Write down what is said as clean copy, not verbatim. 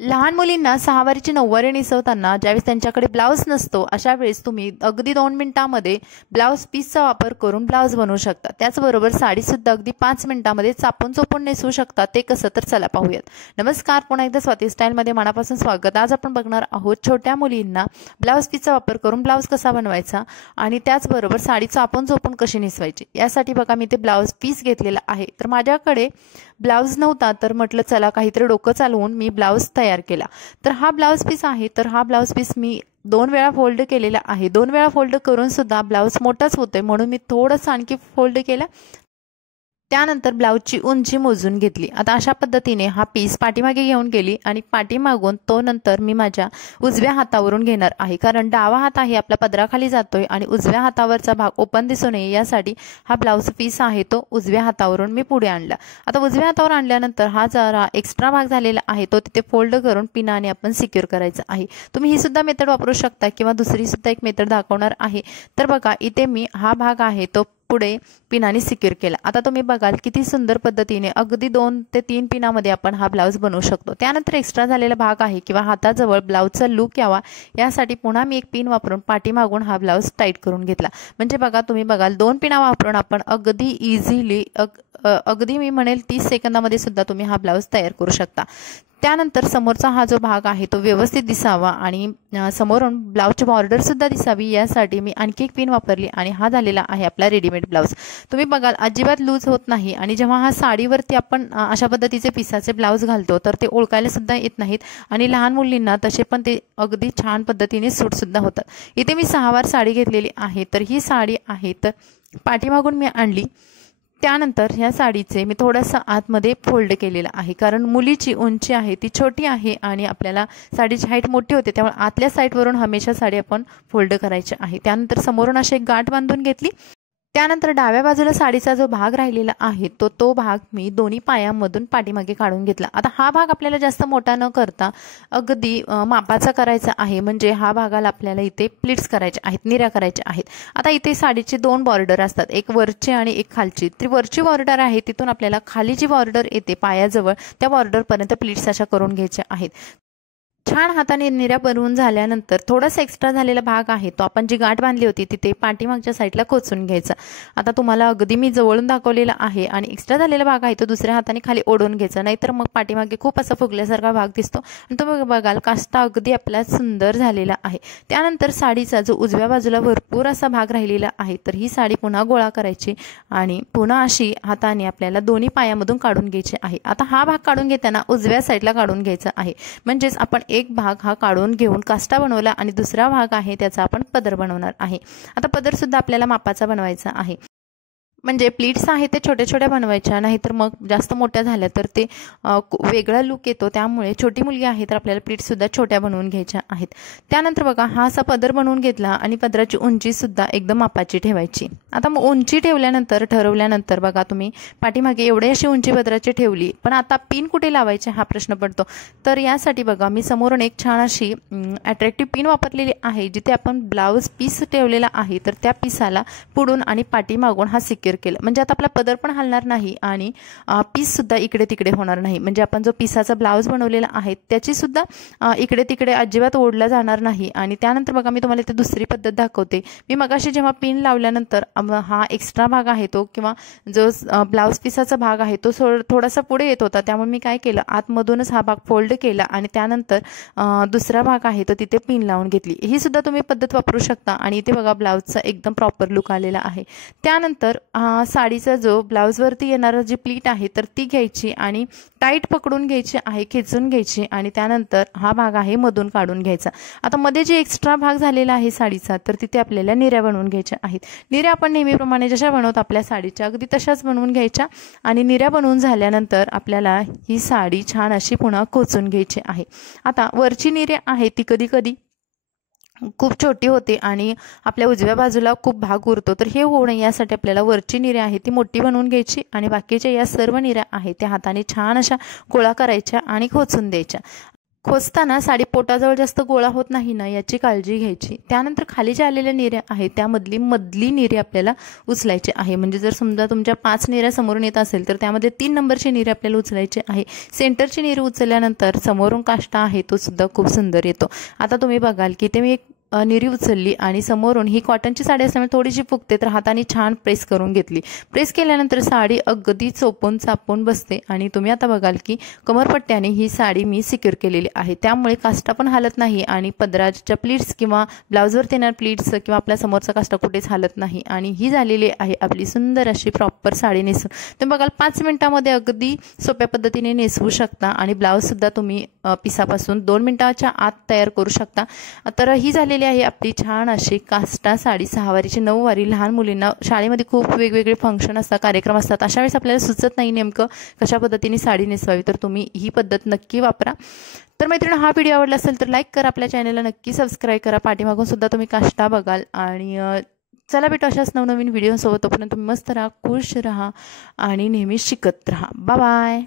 लहान मुलींना सहावारीची नऊवारी नेसवताना ज्यावेळेस त्यांच्याकडे ब्लाऊज नसतो अशा वेळेस तुम्ही अगदी 2 मिनिटांमध्ये ब्लाऊज पीसचा वापर करून ब्लाऊज बनवू शकता। त्याचबरोबर साडीसुद्धा अगदी 5 मिनिटांमध्ये चापून चोपून नेसवू शकता। ते कसं तर चला पाहूयात। नमस्कार, पुन्हा एकदा स्वाती स्टाईलमध्ये मनापासून स्वागत। आज आपण बघणार आहोत छोट्या मुलींना ब्लाऊज पीसचा वापर करून ब्लाऊज कसा बनवायचा आणि त्याचबरोबर साडी चापून चोपून कशी नेसवायची। यासाठी बघा मी ते ब्लाऊज पीस घेतलेला आहे। तर माझ्याकडे ब्लाऊज नव्हता तर म्हटलं चला काहीतरी डोकं चालवून मी ब्लाऊज तयार केला। तर हा ब्लाऊज पीस आहे। तर हा ब्लाऊज पीस मी 2 वेळा फोल्ड केलेला आहे। 2 वेळा फोल्ड करून सुद्धा ब्लाऊज मोठाच होतोय म्हणून मी थोडंसं आणखी फोल्ड केला। त्यानंतर ब्लाऊजची उंची मोजून घेतली। आता अशा पद्धतीने हा पीस पाठीमागे घेऊन गेली आणि पाठीमागून तो नंतर मी माझ्या उजव्या हातावरून घेणार आहे, कारण डावा हात आहे आपला पदराखाली जातोय आणि उजव्या हातावरचा भाग ओपन दिसू नये यासाठी हा ब्लाऊज पीस आहे तो उजव्या हातावरून मी पुढे आणला। आता उजव्या हातावर आणल्यानंतर हा जरा एक्स्ट्रा भाग झालेला आहे तो तिथे फोल्ड करून पिनाने आपण सिक्युअर करायचा आहे। तुम्ही ही सुद्धा मेथड वापरू शकता किंवा दुसरी सुद्धा एक मेथड दाखवणार आहे। तर बघा इथे मी हा भाग आहे तो पुढे पिनाने सिक्युअर केला। आता तुम्ही बघाल किती सुंदर पद्धतीने अगदी 2 ते 3 पिनामध्ये आपण हा ब्लाऊज बनवू शकतो। त्यानंतर एक्स्ट्रा झालेला भाग आहे किंवा हाताजवळ ब्लाऊजचा लुक यावा यासाठी पुन्हा मी एक पिन वापरून पाठीमागून हा ब्लाऊज टाईट करून घेतला। म्हणजे बघा तुम्ही बघाल 2 पिना वापरून आपण अगदी इझिली अगदी मी म्हणेल 30 सेकंदामध्ये सुद्धा तुम्ही हा ब्लाऊज तयार करू शकता। त्यानंतर समोरचा हा जो भाग आहे तो व्यवस्थित दिसावा आणि समोरून ब्लाऊजची बॉर्डर सुद्धा दिसावी यासाठी मी आणखी एक पिन वापरली आणि हा झालेला आहे आपला रेडीमेड ब्लाऊज। तुम्ही बघाल अजिबात लूज होत नाही आणि जेव्हा हा साडीवरती आपण अशा पद्धतीचे पिसाचे ब्लाऊज घालतो तर ते ओळखायला सुद्धा येत नाहीत आणि लहान मुलींना तसे पण ते अगदी छान पद्धतीने सूट सुद्धा होतात। इथे मी 6 वार साडी घेतलेली आहे। तर ही साडी आहे तर पाठीमागून मी आणली। त्यानंतर ह्या साडीचे मी थोडंसं आतमध्ये फोल्ड केलेलं आहे, कारण मुलीची उंची आहे ती छोटी आहे आणि आपल्याला साडीची हाईट मोठी होते, त्यामुळे आतल्या साईडवरून हमेशा साडी आपण फोल्ड करायची आहे। त्यानंतर समोरून अशी एक गाठ बांधून घेतली। त्यानंतर डाव्या बाजूला साडीचा जो भाग राहिलेला आहे तो भाग मी दोन्ही पायांमधून पाठीमागे काढून घेतला। आता हा भाग आपल्याला जास्त मोठा न करता अगदी मापाचा करायचा आहे, म्हणजे हा भागाला आपल्याला इथे प्लीट्स करायचे आहेत, निऱ्या करायच्या आहेत। आता इथे साडीचे 2 बॉर्डर असतात, एक वरची आणि एक खालची। ती वरची बॉर्डर आहे तिथून आपल्याला खाली जी बॉर्डर येते पायाजवळ त्या बॉर्डरपर्यंत प्लीट्स अशा करून घ्यायच्या आहेत। छान हाताने निऱ्या बनवून झाल्यानंतर थोडासा एक्स्ट्रा झालेला भाग आहे तो आपण जी गाठ बांधली होती तिथे पाठीमागच्या साईडला खोचून घ्यायचा। आता तुम्हाला अगदी मी जवळून दाखवलेला आहे आणि एक्स्ट्रा झालेला भाग आहे तो दुसऱ्या हाताने खाली ओढून घ्यायचा, नाहीतर मग पाठीमागे खूप असा फुगल्यासारखा भाग दिसतो आणि तुम्ही बघाल काष्टा अगदी आपला सुंदर झालेला आहे। त्यानंतर साडीचा जो उजव्या बाजूला भरपूर असा भाग राहिलेला आहे तर ही साडी पुन्हा गोळा करायची आणि पुन्हा अशी हाताने आपल्याला दोन्ही पायामधून काढून घ्यायची आहे। आता हा भाग काढून घेताना उजव्या साईडला काढून घ्यायचा आहे, म्हणजेच आपण एक भाग हा काढून घेऊन काष्टा बनवला आणि दुसरा भाग आहे त्याचा आपण पदर बनवणार आहे। आता पदर सुद्धा आपल्याला मापाचा बनवायचा आहे, म्हणजे प्लीट्स आहे ते छोट्या छोट्या बनवायच्या, नाहीतर मग जास्त मोठ्या झाल्या तर ते वेगळा लुक येतो। त्यामुळे छोटी मुलगी आहे तर आपल्याला प्लीट्स सुद्धा छोट्या बनवून घ्यायच्या आहेत। त्यानंतर बघा हा असा पदर बनवून घेतला आणि पदराची उंची सुद्धा एकदम मापाची ठेवायची। आता मग उंची ठरवल्यानंतर बघा तुम्ही पाठीमागे एवढी अशी उंची पदराची ठेवली, पण आता पिन कुठे लावायचे हा प्रश्न पडतो। तर यासाठी बघा मी समोरून एक छान अशी अट्रॅक्टिव्ह पिन वापरलेली आहे, जिथे आपण ब्लाऊज पीस ठेवलेला आहे तर त्या पिसाला पुढून आणि पाठीमागून हा सिक्युअर केलं, म्हणजे आता आपला पदर पण हलणार नाही आणि पीस सुद्धा इकडे तिकडे होणार नाही। म्हणजे आपण जो पिसाचा ब्लाऊज बनवलेला आहे त्याची सुद्धा इकडे तिकडे अजिबात ओढला जाणार नाही। आणि त्यानंतर बघा मी तुम्हाला इथे दुसरी पद्धत दाखवते। मी मगाशी जेव्हा पिन लावल्यानंतर हा एक्स्ट्रा भाग आहे तो किंवा जो ब्लाऊज पिसाचा भाग आहे तो थोडासा पुढे येत होता, त्यामुळे मी काय केलं आतमधूनच हा भाग फोल्ड केला आणि त्यानंतर दुसरा भाग आहे तो तिथे पिन लावून घेतली। ही सुद्धा तुम्ही पद्धत वापरू शकता आणि इथे बघा ब्लाऊजचा एकदम प्रॉपर लुक आलेला आहे। त्यानंतर साडीचा जो ब्लाऊजवरती येणारा जी प्लीट आहे तर ती घ्यायची आणि टाईट पकडून घ्यायची आहे, खेचून घ्यायची आणि त्यानंतर हा भाग आहे मधून काढून घ्यायचा। आता मध्ये जे एक्स्ट्रा भाग झालेला आहे साडीचा तर तिथे आपल्याला निऱ्या बनवून घ्यायच्या आहेत। निऱ्या आपण नेहमीप्रमाणे जशा बनवतो आपल्या साडीच्या अगदी तशाच बनवून घ्यायच्या आणि निऱ्या बनवून झाल्यानंतर आपल्याला ही साडी छान अशी पुन्हा खोचून घ्यायची आहे। आता वरची निऱ्या आहे ती कधी कधी खूप छोटी होते आणि आपल्या उजव्या बाजूला खूप भाग उरतो, तर हे होऊ नये यासाठी आपल्याला वरची निऱ्या आहे ती मोठी बनवून घ्यायची आणि बाकीच्या या सर्व निऱ्या आहेत त्या हाताने छान अशा गोळा करायच्या आणि खोचून द्यायच्या। खोचताना साडी पोटाजवळ जास्त गोळा होत नाही ना याची काळजी घ्यायची। त्यानंतर खाली ज्या आलेल्या निऱ्या आहेत त्यामधली मधली निरी आपल्याला उचलायची आहे। म्हणजे जर समजा तुमच्या 5 निऱ्या समोरून येत असेल तर त्यामध्ये 3 नंबरची निरी आपल्याला उचलायची आहे। सेंटरची निरी उचलल्यानंतर समोरून काष्टा आहे तो सुद्धा खूप सुंदर येतो। आता तुम्ही बघाल की ते मी एक निरी उचलली आणि समोरून ही कॉटनची साडी असल्यामुळे थोडीशी फुगते तर हाताने छान प्रेस करून घेतली। प्रेस केल्यानंतर साडी अगदी चोपून चापून बसते आणि तुम्ही आता बघाल की कमरपट्ट्याने ही साडी मी सिक्युअर केलेली आहे, त्यामुळे काष्टा पण हालत नाही आणि पदराच्या प्लीट्स किंवा ब्लाउजवर येणार प्लीट्स किंवा आपल्या समोरचा काष्टा कुठेच हालत नाही। आणि ही झालेली आहे आपली सुंदर अशी प्रॉपर साडी नेसून तुम्ही बघाल 5 मिनिटांमध्ये अगदी सोप्या पद्धतीने नेसवू शकता आणि ब्लाउज सुद्धा तुम्ही पिसापासून 2 मिनिटाच्या आत तयार करू शकता। तर ही झालेली आहे आपली छान अशी काष्टा साडी 6 वारीची 9 वारी। लहान मुलींना शाळेमध्ये खूप वेगवेगळे फंक्शन असतात, कार्यक्रम असतात, अशा वेळेस आपल्याला सुचत नाही नेमकं कशा पद्धतीने साडी नेसवावी, तर तुम्ही ही पद्धत नक्की वापरा। तर मैत्रिणी हा व्हिडिओ आवडला असेल तर लाईक करा, आपल्या चॅनलला नक्की सबस्क्राईब करा, पाठीमागून सुद्धा तुम्ही काष्टा बघाल। आणि चला भेटू अशाच नवनवीन व्हिडिओसोबत, तोपर्यंत तुम्ही मस्त राहा, खुश राहा आणि नेहमी शिकत राहा। Bye bye.